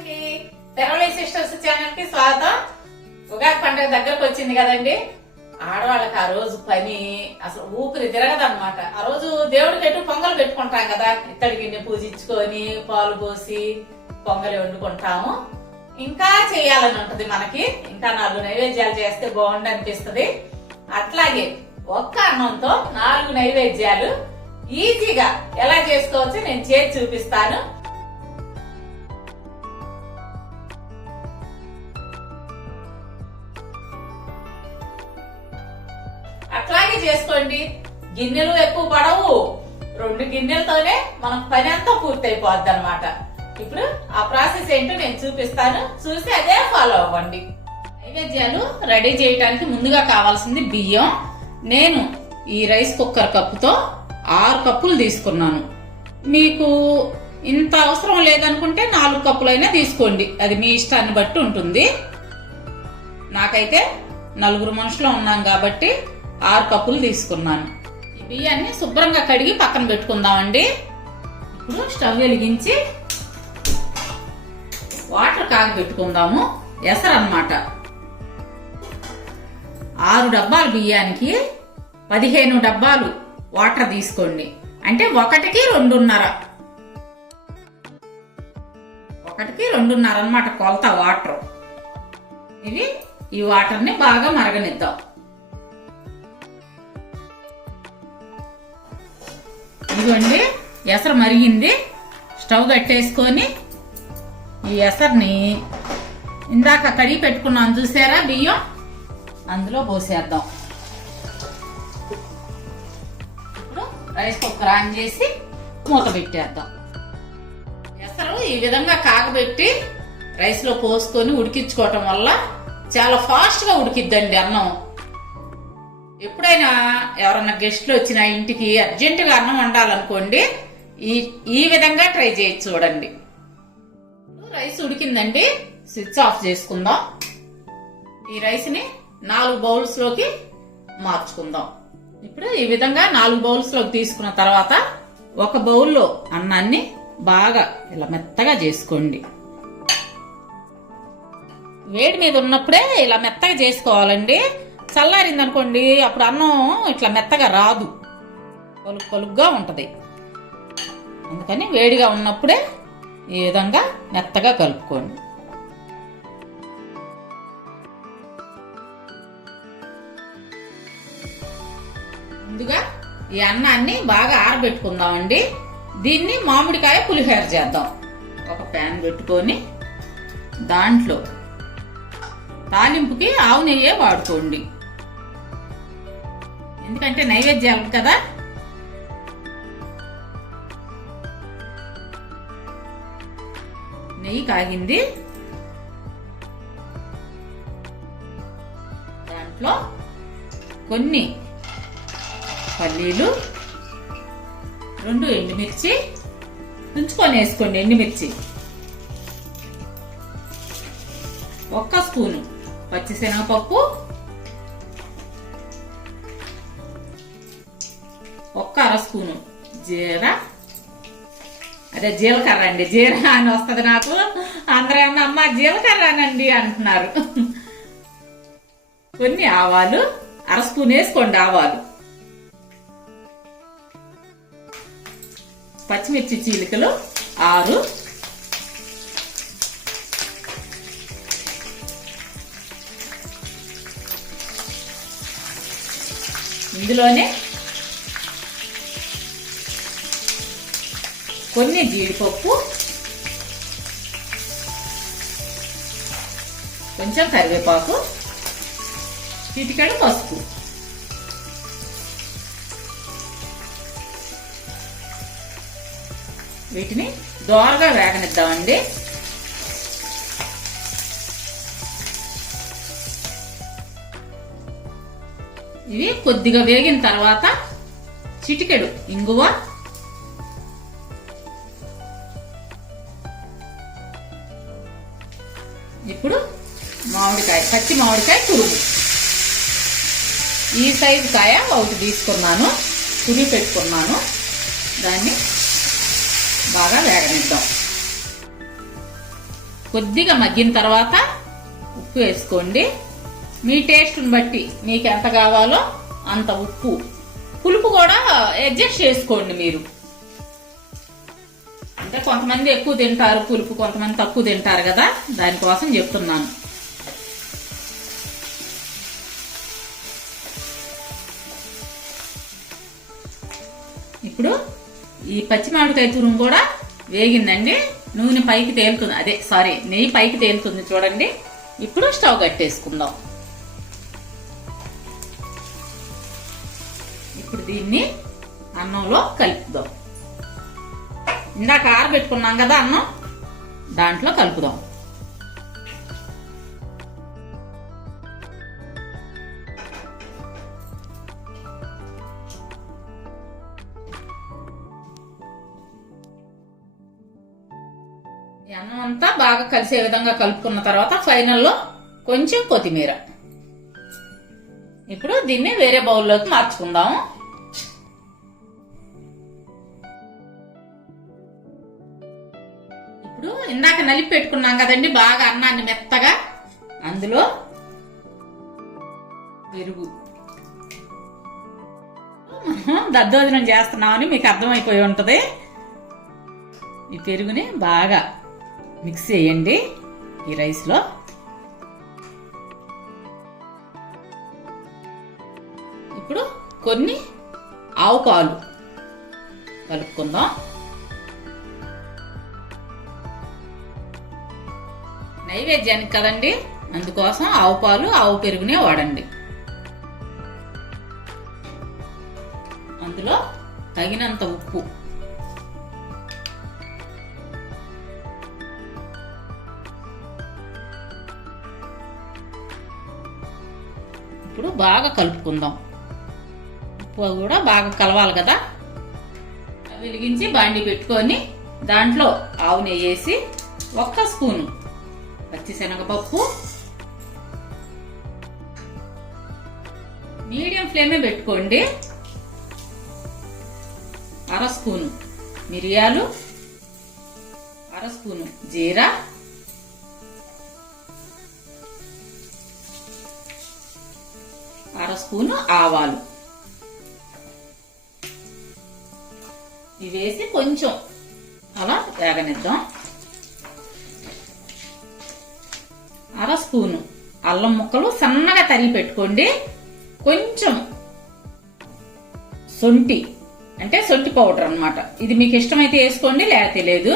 అండి తెరవలి సిస్టర్స్ ఛానల్కి స్వాగతం. ఉగాది పండుగ దగ్గరకు వచ్చింది కదండి. ఆడవాళ్ళకి ఆ రోజు పని అసలు ఊపిరి తిరగదన్నమాట. ఆ రోజు దేవుడికి ఎటు పొంగలు పెట్టుకుంటాం కదా. ఇత్తడి పూజించుకొని పాలు పోసి పొంగలి వండుకుంటాము. ఇంకా చేయాలని ఉంటది మనకి. ఇంకా నాలుగు నైవేద్యాలు చేస్తే బాగుండు అనిపిస్తుంది. అట్లాగే ఒక్క అన్నంతో నాలుగు నైవేద్యాలు ఈజీగా ఎలా చేసుకోవచ్చో నేను చేసి చూపిస్తాను. అట్లాగే చేసుకోండి. గిన్నెలు ఎక్కువ పడవు. రెండు గిన్నెలతోనే మనకు పని అంతా పూర్తయిపోద్ది అనమాట ఇప్పుడు ఆ ప్రాసెస్ ఏంటో నేను చూపిస్తాను. చూసి అదే ఫాలో అవ్వండి. నైవేద్యాలు రెడీ చేయడానికి ముందుగా కావాల్సింది బియ్యం. నేను ఈ రైస్ కుక్కర్ కప్పుతో ఆరు కప్పులు తీసుకున్నాను. మీకు ఇంత అవసరం లేదనుకుంటే నాలుగు కప్పులైనా తీసుకోండి. అది మీ ఇష్టాన్ని బట్టి ఉంటుంది. నాకైతే నలుగురు మనుషులు ఉన్నాం కాబట్టి ఆరు కప్పులు తీసుకున్నాను. ఈ బియ్యాన్ని శుభ్రంగా కడిగి పక్కన పెట్టుకుందామండి. ఇప్పుడు స్టవ్ వెలిగించి వాటర్ కాగబెట్టుకుందాము. ఎసరు అనమాట ఆరు డబ్బాలు బియ్యానికి పదిహేను డబ్బాలు వాటర్ తీసుకోండి. అంటే ఒకటికి రెండున్నర. ఒకటికి రెండున్నర అన్నమాట కొలత వాటర్. ఇవి ఈ వాటర్ని బాగా మరగనిద్దాం. ఇదిగోండి ఎసరు మరిగింది. స్టవ్ కట్టేసుకొని ఈ ఎసర్ని ఇందాక కడిగి పెట్టుకున్నాను చూసారా బియ్యం? అందులో పోసేద్దాం. ఇప్పుడు రైస్ కుక్కర్ ఆన్ చేసి మూత పెట్టేద్దాం. ఎసరు ఈ విధంగా కాగబెట్టి రైస్లో పోసుకొని ఉడికించుకోవటం వల్ల చాలా ఫాస్ట్గా ఉడికిద్దండి అన్నం. ఎప్పుడైనా ఎవరన్నా గెస్ట్లు వచ్చిన ఇంటికి అర్జెంటుగా అన్నం వండాలనుకోండి ఈ ఈ విధంగా ట్రై చేయొచ్చు చూడండి. రైస్ ఉడికిందండి స్విచ్ ఆఫ్ చేసుకుందాం. ఈ రైస్ని నాలుగు బౌల్స్లోకి మార్చుకుందాం. ఇప్పుడు ఈ విధంగా నాలుగు బౌల్స్లోకి తీసుకున్న తర్వాత ఒక బౌల్లో అన్నాన్ని బాగా ఇలా మెత్తగా చేసుకోండి. వేడి మీద ఉన్నప్పుడే ఇలా మెత్తగా చేసుకోవాలండి. చల్లారింది అనుకోండి అప్పుడు అన్నం ఇట్లా మెత్తగా రాదు. పలుకు పలుగ్గా ఉంటుంది. అందుకని వేడిగా ఉన్నప్పుడే ఈ విధంగా మెత్తగా కలుపుకోండి. ముందుగా ఈ అన్నాన్ని బాగా ఆరబెట్టుకుందామండి. దీన్ని మామిడికాయ పులిహోర చేద్దాం. ఒక ప్యాన్ పెట్టుకొని దాంట్లో తాలింపుకి ఆవు నెయ్యే వాడుకోండి. ఎందుకంటే నైవేద్యాలు కదా? నెయ్యి కాగింది. దాంట్లో కొన్ని పల్లీలు రెండు ఎండుమిర్చి ఉంచుకొని వేసుకోండి ఎండుమిర్చి. ఒక్క స్పూను పచ్చిశనగపప్పు జీర. అదే జీలకర్ర అండి. జీర అని వస్తుంది నాకు. అందరూ ఏమన్నా అమ్మ జీలకర్రనండి అంటున్నారు. కొన్ని ఆవాలు అర స్పూన్ వేసుకోండి ఆవాలు. పచ్చిమిర్చి చీలికలు ఆరు. ఇందులోనే కొన్ని జీడిపప్పు కొంచెం కరివేపాకు చిటికెడు పసుపు. వీటిని దోరగా వేగనిద్దామండి. ఇవి కొద్దిగా వేగిన తర్వాత చిటికెడు ఇంగువ మామిడికాయ పచ్చి మామిడికాయ తురుము ఈ సైజు కాయ ఒకటి తీసుకున్నాను. తురి పెట్టుకున్నాను. దాన్ని బాగా వేగనిద్దాం. కొద్దిగా మగ్గిన తర్వాత ఉప్పు వేసుకోండి. మీ టేస్ట్ని బట్టి మీకు ఎంత కావాలో అంత ఉప్పు. పులుపు కూడా అడ్జస్ట్ చేసుకోండి మీరు. అంటే కొంతమంది ఎక్కువ తింటారు పులుపు కొంతమంది తక్కువ తింటారు కదా. దానికోసం చెప్తున్నాను. ఇప్పుడు ఈ పచ్చి మామిడికాయ తురుము కూడా వేగిందండి. నూనె పైకి తేలుతుంది. అదే సారీ నెయ్యి పైకి తేలుతుంది చూడండి. ఇప్పుడు స్టవ్ కట్టేసుకుందాం. ఇప్పుడు దీన్ని అన్నంలో కలుపుదాం. ఇందాక ఆరబెట్టుకున్నాం కదా అన్నం? దాంట్లో కలుపుదాం. ఈ అన్నం అంతా బాగా కలిసే విధంగా కలుపుకున్న తర్వాత ఫైనల్లో కొంచెం కొత్తిమీర. ఇప్పుడు దీన్ని వేరే బౌల్లోకి మార్చుకుందాము. ఇప్పుడు ఇందాక నలిపి పెట్టుకున్నాం కదండి బాగా అన్నాన్ని మెత్తగా. అందులో పెరుగు. మనం దద్దోజనం చేస్తున్నామని మీకు అర్థమైపోయి ఉంటది. ఈ పెరుగుని బాగా మిక్స్ చేయండి ఈ రైస్లో. ఇప్పుడు కొన్ని ఆవు పాలు కలుపుకుందాం. నైవేద్యానికి కదండి అందుకోసం ఆవు పాలు ఆవు పెరుగునే వాడండి. అందులో తగినంత ఉప్పు ఇప్పుడు బాగా కలుపుకుందాం. ఉప్పు కూడా బాగా కలవాలి కదా? వెలిగించి బాండి పెట్టుకొని దాంట్లో ఆవు నెయ్యి వేసి ఒక్క స్పూను పచ్చిశనగపప్పు. మీడియం ఫ్లేమే పెట్టుకోండి. అర స్పూను మిరియాలు అర స్పూను జీరా స్పూను ఆవాలు. ఇవి వేసి కొంచెం అలా వేగనిద్దాం. అర స్పూను అల్లం ముక్కలు సన్నగా తరిగి పెట్టుకోండి. కొంచెం సొంటి అంటే సొంటి పౌడర్ అనమాట ఇది మీకు ఇష్టమైతే వేసుకోండి లేకపోతే లేదు.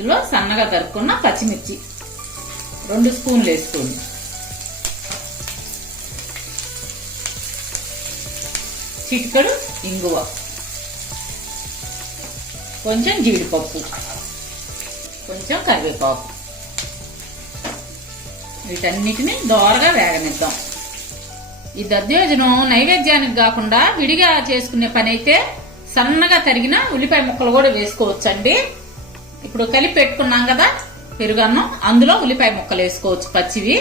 అందులో సన్నగా తరుక్కున్న పచ్చిమిర్చి. రెండు స్పూన్లు వేసుకోండి. చిటికడు ఇంగువ. కొంచెం జీడిపప్పు. కొంచెం కరివేపాకు. వీటన్నిటిని దోరగా వేగనిద్దాం. ఈ దద్దోజనం నైవేద్యానికి కాకుండా విడిగా చేసుకునే పని అయితే సన్నగా తరిగిన ఉల్లిపాయ ముక్కలు కూడా వేసుకోవచ్చండి. ఇప్పుడు కలిపి పెట్టుకున్నాం కదా పెరుగన్నం. అందులో ఉల్లిపాయ ముక్కలు వేసుకోవచ్చు పచ్చివి.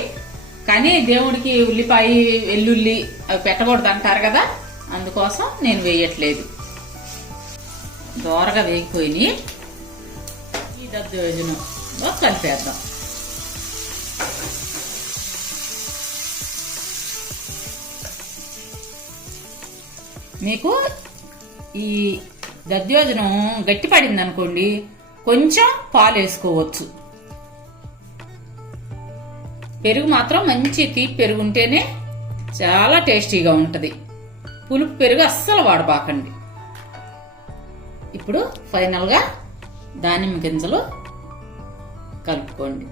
కానీ దేవుడికి ఉల్లిపాయ వెల్లుల్లి అవి పెట్టకూడదు అంటారు కదా అందుకోసం నేను వేయట్లేదు. దోరగా వేగిపోయి ఈ దద్దోజనంలో కలిపేద్దాం. మీకు ఈ దద్యోజనం గట్టిపడింది అనుకోండి కొంచెం పాలు వేసుకోవచ్చు పెరుగు మాత్రం మంచి తీపి పెరుగు ఉంటేనే చాలా టేస్టీగా ఉంటుంది. పులుపు పెరుగు అస్సలు వాడబాకండి. ఇప్పుడు ఫైనల్గా దానిమ్మ గింజలు కలుపుకోండి.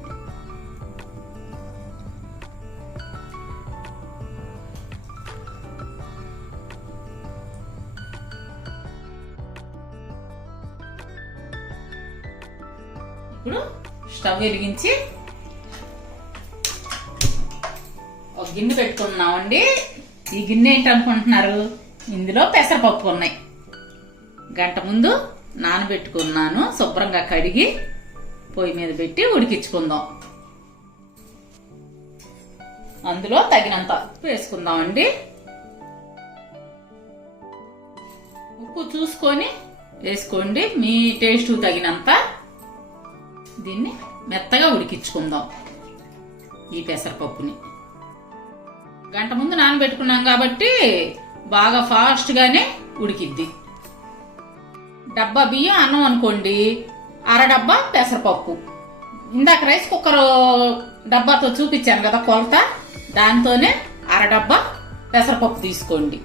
ఇప్పుడు స్టవ్ వెలిగించి ఒక గిన్నె పెట్టుకున్నామండి ఈ గిన్నె ఏంటనుకుంటున్నారు? ఇందులో పెసరపప్పు ఉన్నాయి. గంట ముందు నానబెట్టుకున్నాను. శుభ్రంగా కడిగి పొయ్యి మీద పెట్టి ఉడికించుకుందాం. అందులో తగినంత ఉప్పు వేసుకుందామండి. ఉప్పు చూసుకొని వేసుకోండి. మీ టేస్ట్ తగినంత దీన్ని మెత్తగా ఉడికించుకుందాం ఈ పెసరపప్పుని. గంట ముందు నానబెట్టుకున్నాం కాబట్టి బాగా ఫాస్ట్గానే ఉడికిద్ది. డబ్బా బియ్యం అన్నం అనుకోండి అర డబ్బా పెసరపప్పు. ఇందాక రైస్ కుక్కర్ డబ్బాతో చూపించాను కదా కొలత దాంతోనే అర డబ్బా పెసరపప్పు తీసుకోండి.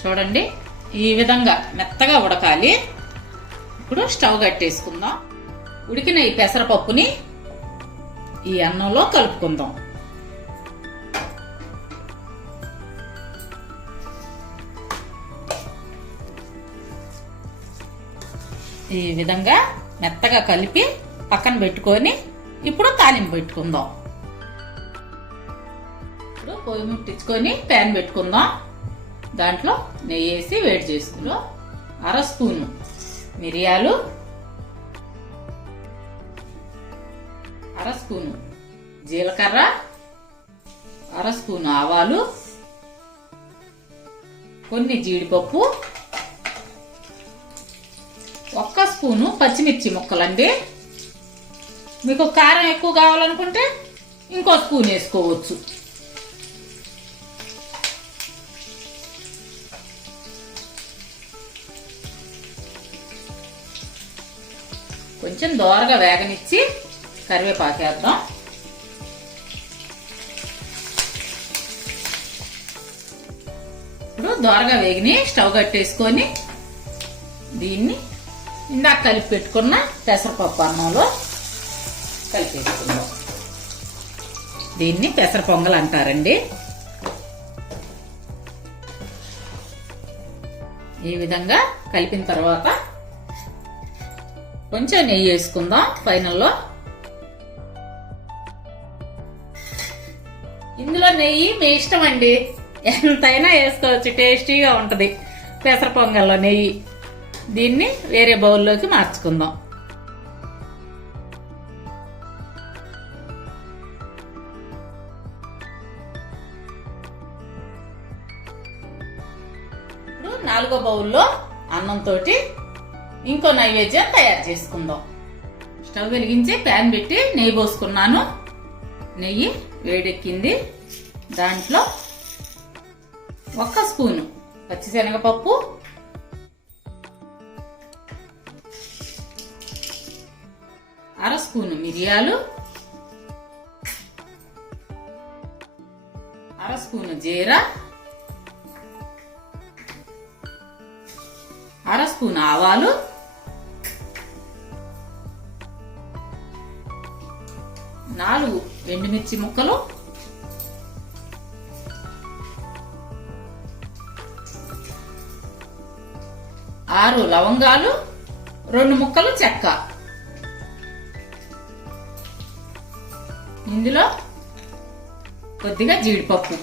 చూడండి ఈ విధంగా మెత్తగా ఉడకాలి. ఇప్పుడు స్టవ్ కట్టేసుకుందాం. ఉడికిన ఈ పెసరపప్పుని ఈ అన్నంలో కలుపుకుందాం. ఈ విధంగా మెత్తగా కలిపి పక్కన పెట్టుకొని ఇప్పుడు తాలింపు పెట్టుకుందాం. ఇప్పుడు పొయ్యి ముట్టించుకొని ప్యాన్ పెట్టుకుందాం. దాంట్లో నెయ్యి వేసి వేడి చేసుకుందాం. అర స్పూను మిరియాలు అర స్పూను జీలకర్ర అర స్పూను ఆవాలు కొన్ని జీడిపప్పు ఒక్క స్పూను పచ్చిమిర్చి ముక్కలండి. మీకు కారం ఎక్కువ కావాలనుకుంటే ఇంకో స్పూన్ వేసుకోవచ్చు. కొంచెం దోరగా వేగనిచ్చి కరివేపాకు వేద్దాం. ఇప్పుడు దోరగా వేగిని స్టవ్ కట్టేసుకొని దీన్ని ఇందాక కలిపి పెట్టుకున్న పెసరపప్పు అన్నంలో కలిపేసుకుందాం. దీన్ని పెసర పొంగల్ అంటారండి. ఈ విధంగా కలిపిన తర్వాత కొంచెం నెయ్యి వేసుకుందాం ఫైనల్లో. ఇందులో నెయ్యి మీ ఇష్టం అండి. ఎంతైనా వేసుకోవచ్చు టేస్టీగా ఉంటుంది. పెసర పొంగల్లో నెయ్యి. దీన్ని వేరే బౌల్లోకి మార్చుకుందాం. నాలుగో బౌల్లో అన్నంతో ఇంకో నైవేద్యం తయారు చేసుకుందాం. స్టవ్ వెలిగించి ప్యాన్ పెట్టి నెయ్యి పోసుకున్నాను. నెయ్యి వేడెక్కింది. దాంట్లో ఒక్క స్పూను పచ్చిశనగపప్పు. అర స్పూను మిరియాలు. అర స్పూను జీరా. అర స్పూన్ ఆవాలు. నాలుగు ఎండుమిర్చి ముక్కలు. ఆరు లవంగాలు రెండు ముక్కలు చెక్క. ఇందులో కొద్దిగా జీడిపప్పు.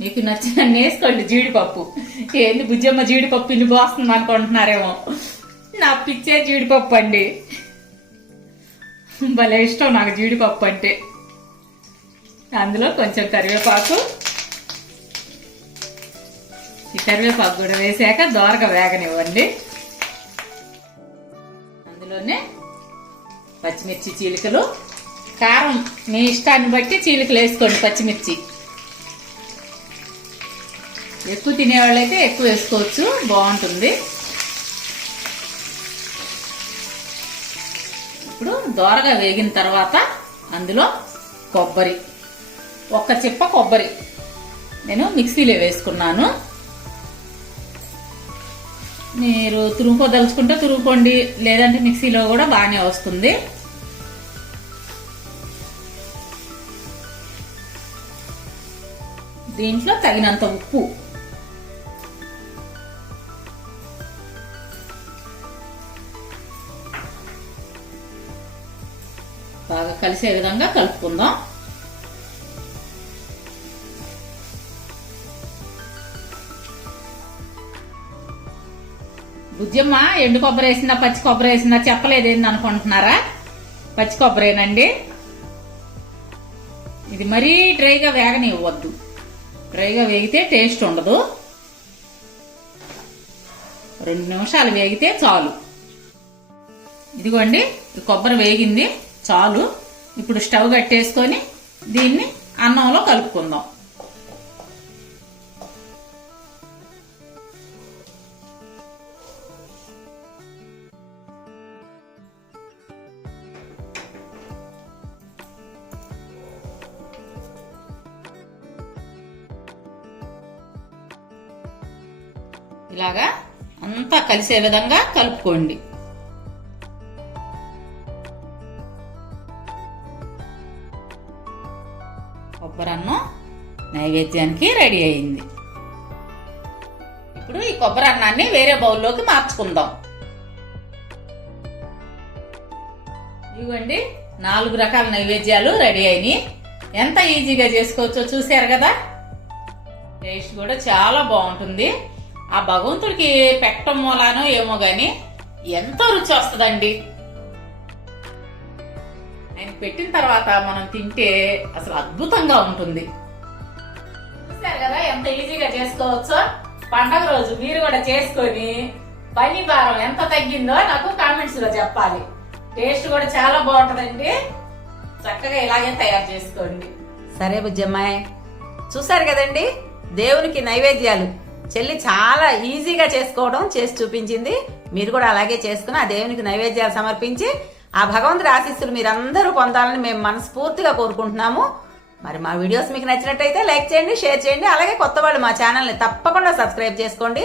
మీకు నచ్చిన వేసుకోండి జీడిపప్పు. ఏంది బుజ్జమ్మ జీడిపప్పు ఇల్లు పోస్తుంది అనుకుంటున్నారేమో. నా పిచ్చే జీడిపప్పు అండి. భలే ఇష్టం నాకు జీడిపప్పు అంటే. అందులో కొంచెం కరివేపాకు ఈ కరివేపాకు కూడా వేసాక దోరగా వేగనివ్వండి. అందులోనే పచ్చిమిర్చి చీలికలు కారం మీ ఇష్టాన్ని బట్టి చీలికలు వేసుకోండి పచ్చిమిర్చి. ఎక్కువ తినేవాళ్ళైతే ఎక్కువ వేసుకోవచ్చు బాగుంటుంది. దోరగా వేగిన తర్వాత అందులో కొబ్బరి. ఒక్క చిప్ప కొబ్బరి. నేను మిక్సీలో వేసుకున్నాను. మీరు తురుముకోదలుచుకుంటే తురుముకోండి. లేదంటే మిక్సీలో కూడా బాగానే వస్తుంది. దీంట్లో తగినంత ఉప్పు. కలిసే విధంగా కలుపుకుందాం. బుజ్జమ్మ ఎండు కొబ్బరి వేసిందా పచ్చి కొబ్బరి వేసిందా చెప్పలేదు ఏంది అనుకుంటున్నారా? పచ్చి కొబ్బరేనండి. ఇది మరీ డ్రైగా వేగనివ్వద్దు. డ్రైగా వేగితే టేస్ట్ ఉండదు. రెండు నిమిషాలు వేగితే చాలు. ఇదిగోండి ఈ కొబ్బరి వేగింది చాలు. ఇప్పుడు స్టవ్ కట్టేసుకొని దీన్ని అన్నంలో కలుపుకుందాం. ఇలాగా అంతా కలిసే విధంగా కలుపుకోండి. నైవేద్యానికి రెడీ అయింది. ఇప్పుడు ఈ కొబ్బరి అన్నాన్ని వేరే బౌల్లోకి మార్చుకుందాం. ఇవ్వండి నాలుగు రకాల నైవేద్యాలు రెడీ అయినాయి. ఎంత ఈజీగా చేసుకోవచ్చో చూశారు కదా? టేస్ట్ కూడా చాలా బాగుంటుంది. ఆ భగవంతుడికి పెట్టడం మూలానో ఏమో కానీ ఎంతో రుచి వస్తుందండి. ఆయన పెట్టిన తర్వాత మనం తింటే అసలు అద్భుతంగా ఉంటుంది. చూశారు కదా ఎంత ఈజీగా చేసుకోవచ్చో? పండగ రోజు మీరు కూడా చేసుకొని పని భారం ఎంత తగ్గిందో నాకు కామెంట్స్లో చెప్పాలి. టేస్ట్ కూడా చాలా బాగుంటదండి. చక్కగా ఇలాగే తయారు చేసుకోండి. సరే బుజ్జమ్మాయి చూసారు కదండి? దేవునికి నైవేద్యాలు. చెల్లి చాలా ఈజీగా చేసుకోవడం చేసి చూపించింది. మీరు కూడా అలాగే చేసుకుని ఆ దేవునికి నైవేద్యాలు సమర్పించి ఆ భగవంతుడి ఆశీస్సులు మీరందరూ పొందాలని మేము మనస్ఫూర్తిగా కోరుకుంటున్నాము. మరి మా వీడియోస్ మీకు నచ్చినట్టయితే లైక్ చేయండి షేర్ చేయండి అలాగే కొత్త వాళ్ళు మా ఛానల్ని తప్పకుండా సబ్స్క్రైబ్ చేసుకోండి.